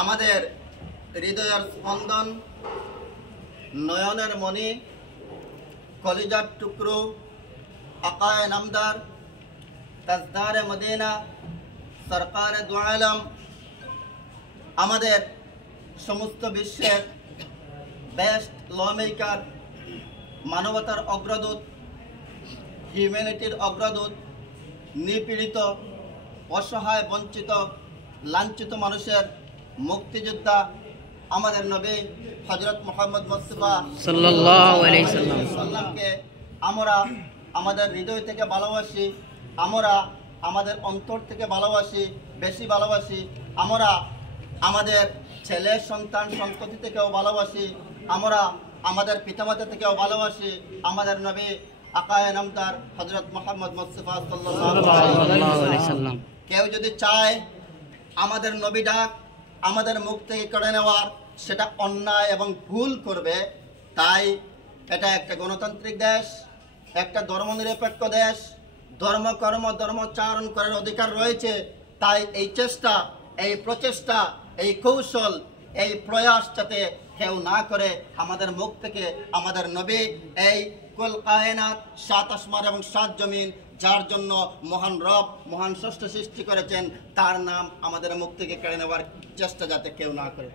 আমাদের হৃদয়ের স্পন্দন, নয়নের মণি, কলিজার টুকরো, আকায়ে নামদার, তাজদারে মদিনা, সরকারে দু আলম, আমাদের সমস্ত বিশ্বের বেস্ট ল মেকার, মানবতার অগ্রদূত, হিউম্যানিটির অগ্রদূত, নিপীড়িত, অসহায়, বঞ্চিত, লাঞ্ছিত মানুষের মুক্তিযোদ্ধা আমাদের নবী হযরত মুহাম্মদ মুস্তাফা সাল্লাল্লাহু আলাইহি সাল্লামকে আমরা আমাদের হৃদয় থেকে ভালোবাসি, আমরা আমাদের অন্তর থেকে ভালোবাসি, বেশি ভালোবাসি। আমরা আমাদের ছেলে সন্তান সন্ততি থেকেও ভালোবাসি, আমরা আমাদের পিতামাতা থেকেও ভালোবাসি আমাদের নবী আকায়ে নামদার হযরত মুহাম্মদ মুস্তাফা সাল্লাল্লাহু আলাইহি সাল্লাম। কেউ যদি চায় আমাদের নবী ডাক আমাদের মুখ থেকে কেড়ে নেওয়ার, সেটা অন্যায় এবং ভুল করবে। তাই এটা একটা গণতান্ত্রিক দেশ, একটা ধর্মনিরপেক্ষ দেশ, ধর্মকর্ম ধর্মচারণ করার অধিকার রয়েছে। তাই এই চেষ্টা, এই প্রচেষ্টা, এই কৌশল, এই প্রয়াস যাতে কেউ না করে আমাদের মুখ থেকে আমাদের নবী এই কুল কায়নাত, সাত আসমান এবং সাত জমিন, যার জন্য মহান রব মহান স্রষ্টা সৃষ্টি করেছেন, তার নাম আমাদের মুখ থেকে কেড়ে নেওয়ার চেষ্টা যাতে কেউ না করে।